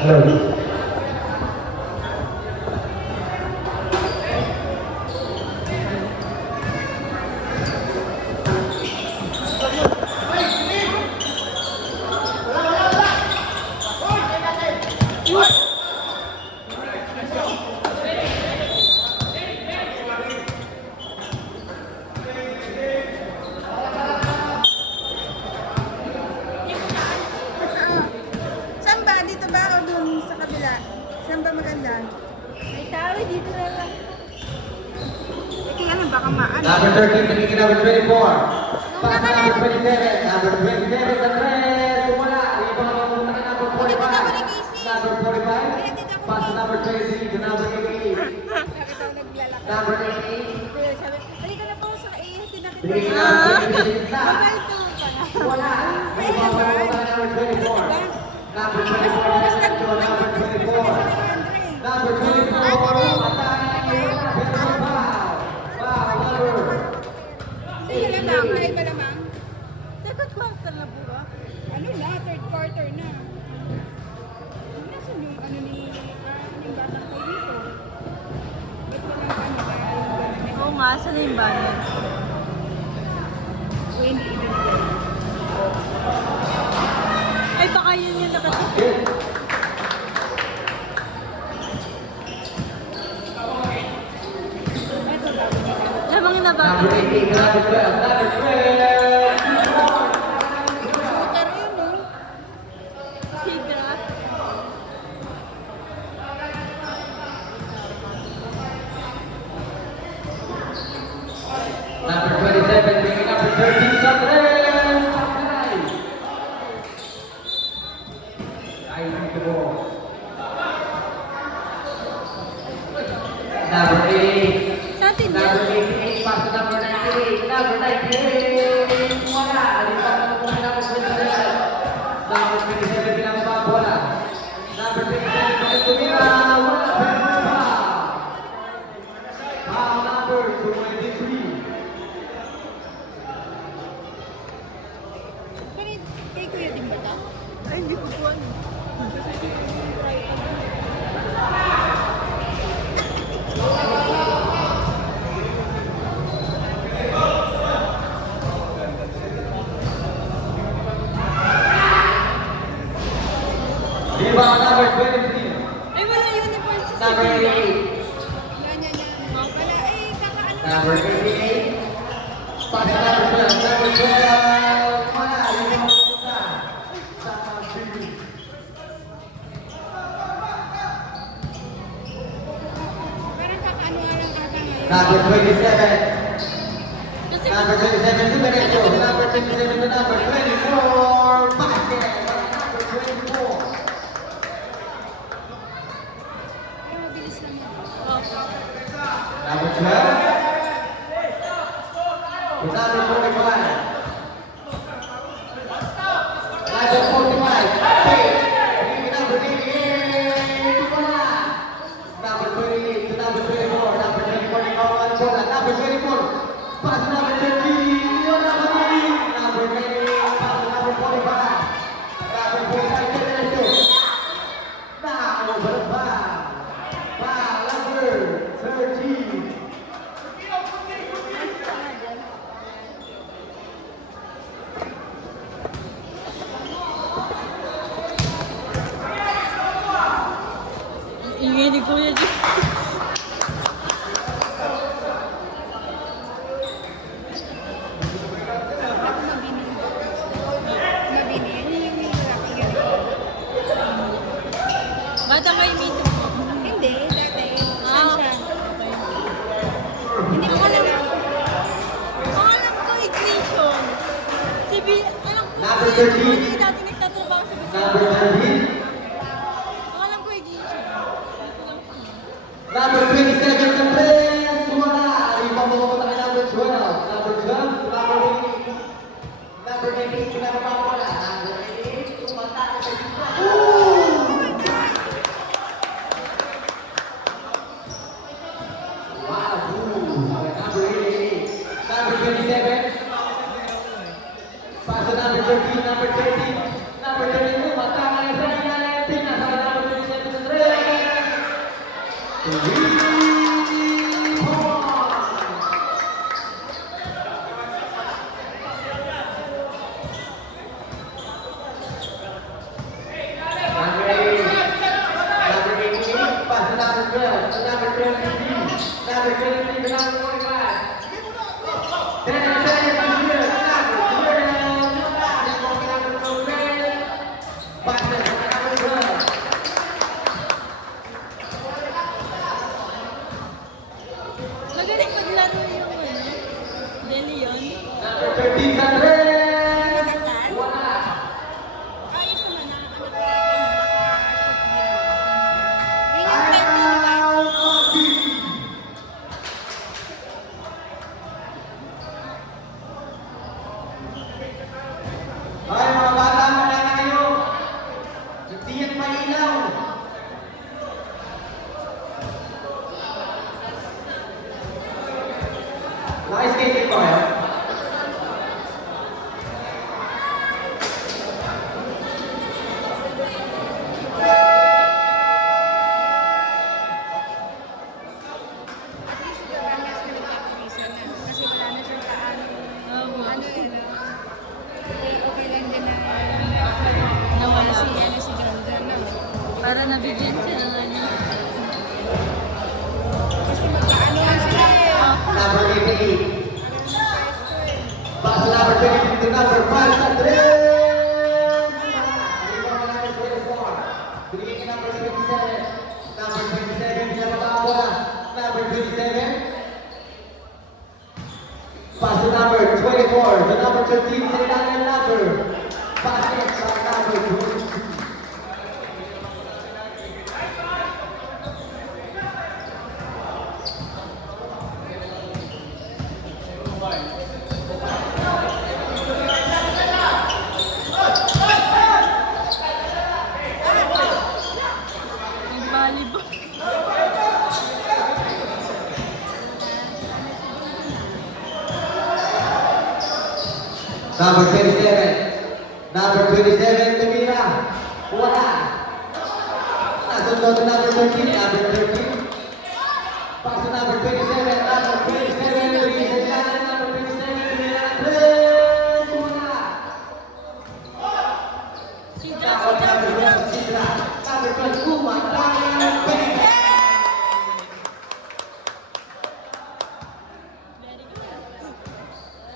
Hello. Saan ba? Dito ba o dun sa kabila? Saan ba maganda? May tao dito na lang. Tingnan mo baka maano. Number 13, nagiging number 24. Pass na number 27. Number 27, Andres. Wala. Yung mga mamunta na number 45. Number 45. Pass na number 23 to number 88. Nakita ko naglalakad. Number 88. Sabi, halika na po sa iyo. Tinakita Bigyan ko. na number 26 na. Mobile to pala. Wala. Yung mga mamunta na number 24. Number 24 to number 24. Number 24. Sino lamang? Ay ba lamang? Second quarter na po ba? Ano na? Third quarter na. Nasaan yung ano ni yung batang ko dito? Ba't walang ano ba? Oo nga, saan na yung banner? Hindi ibinigay. Ay, baka yun yung nakatipid. Ito bago nila. Lamang yung nabata. Number 18, number 12, number 12. Shooter yun, no? Hidra. Number 27, bringing number 13, Sandres. I need the ball. Number 88, Sa atin number yan. 88, pass to number 98, number 98. Wala, alipan na po ng number 27. Number 27, pinababa ang bola. Number 27, balik tumira. Wala, pero pa. Foul number 23. Pero kay Kuya din ba ito? Ay, hindi ko po ano. Rebound number 23. Ay, wala uniform sa Number 88. Ganyan yan. Wala eh, kakaano lang. Number 38. Pass to number 12. Number 12. Wala. Rebound punta. Sa Philippines. Parang kakaano nga lang ata ngayon. Number 27. Kasi, Number 27 to the next row. Number 27 to number 24. Basket. Number 24. Pero mabilis lang yan. oh, Number 12. To number 45. Number 45. Hey. Number 88. Wala. Number 28 to number 24. Number 24 ni Kawan bola. Number 24. Pass to number 30. Wala pa rin. Number 28. Pass to number 45. Number 45 to the next row. Now, foul. Foul number 13. ingay ni Kuya dyan. Ako mabinin. Mabinin. Yun yung hihirapan ganito. Bata kayo dito. Hindi, dati. Saan Ah, siya? okay. Hindi ko kilala. Alam ko, ignition. Si Bill, alam ko. Number si 13. Kuya dati nagtatrabaho sa Number 13. Alam ko, ignition. Number 27, Andres. Wala. Rebound mo kay number 12. Number 12 to number 18. Number 18 to number 1. Number 18 tumata ka sa gitna. Wow. Number 88. Number 27. Pass to number 13. Number 13. Number 13 tumata ka na sa gitna. Magaling maglaro yung ano. De Leon. Ayos naman na. Ay, mga bata, wala na kayo. Hindi yan mailaw. Naka-skating pa kayo? Kasi wala na siyang kaano. Oo. Ano yun, okay lang din na Nawala. si Ganda na. Para nabigyan siya ng ano. Kasi magkaano lang sila eh. Number 88. Pass number 22 to number 5, Andres! Bigay number 27. Number 27, hindi na makakuha. Number 27. Pass to number 24. The number 13, sa ilang number. Pass it sa number 22. Nag-volleyball. Number 27. Number 27, Tamira. Wala. Nasunod number 13. Number 13. Pass to number 27. Number 27. Luis Ayala. Number 27. Tamira Andres. Wala. Sida, Number sida, sida. 12, Sidra. Number 12, Uma. Number 20. Very good.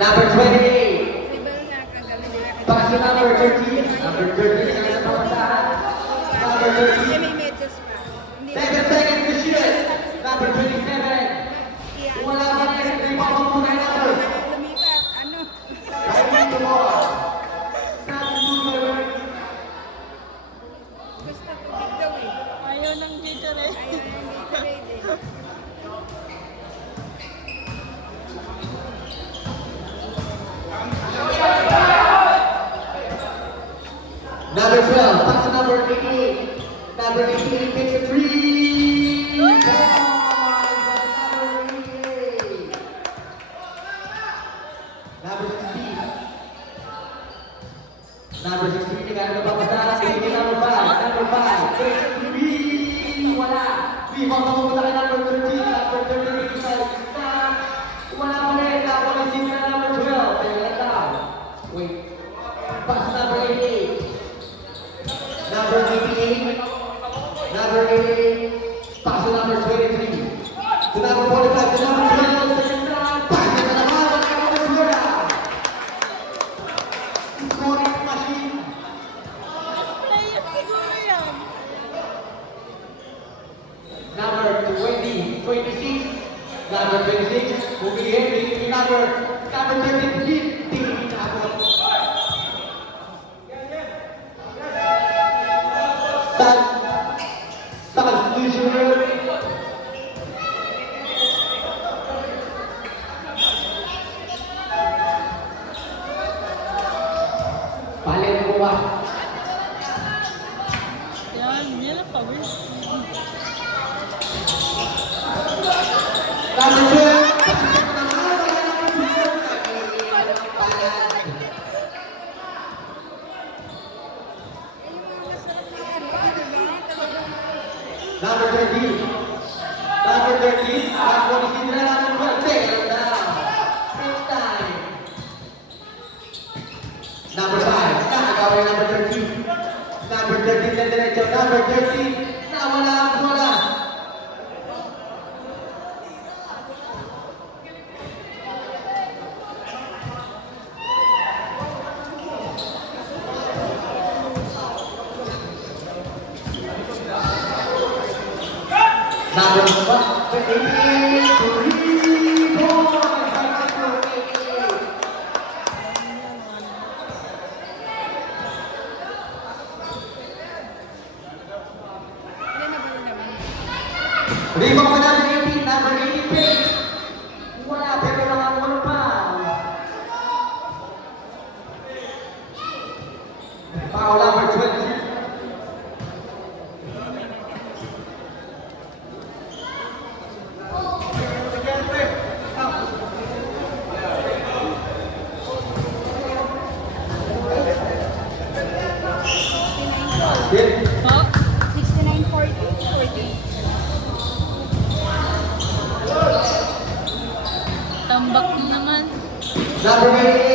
Number 28. Rival na ang gawin nila. Pass to number 13. Number 13. Ang nasa pamasahan. Number 13. Kasi may medyas pa. Hindi 7 seconds to shoot. Number 27. Wala pa na yung lima pa muna number. lumipat. Ano? I need the ball. Stop moving. Gusto tubig daw eh. Ayaw ng Gatorade. Ayaw ng Gatorade eh. Number 12, pass to number 88. Number 88 takes a three. Ball by number 88. Number 16. Number 16, hindi ka na napapasahan. Hindi number 5. Number 5 takes a three. Wala. Rebound pa pumunta kay number 13. Number 13 isa. Wala pa rin. Tapos ang senior na number 12. Kaya let down. Wait. Pass to number 88. Number 88. Number 88. Pass to number 23. To number 45. To number 12. Second round. Pass to the number 12. Scoring machine. Player siguro yan. Number 20. 26. Number 26. Moving in. Number 13. 15. Substitution. Palit mo ba? Yan, yan ang pawis. Number 12. number 30. Nawala ang bola. Number 88. Ilan na ba naman? Rebound pa number 18, number 86. Wala, pero nakakuha pa. Foul number 20. Then, Po? 69, 40, 40. Tambak naman. number 88.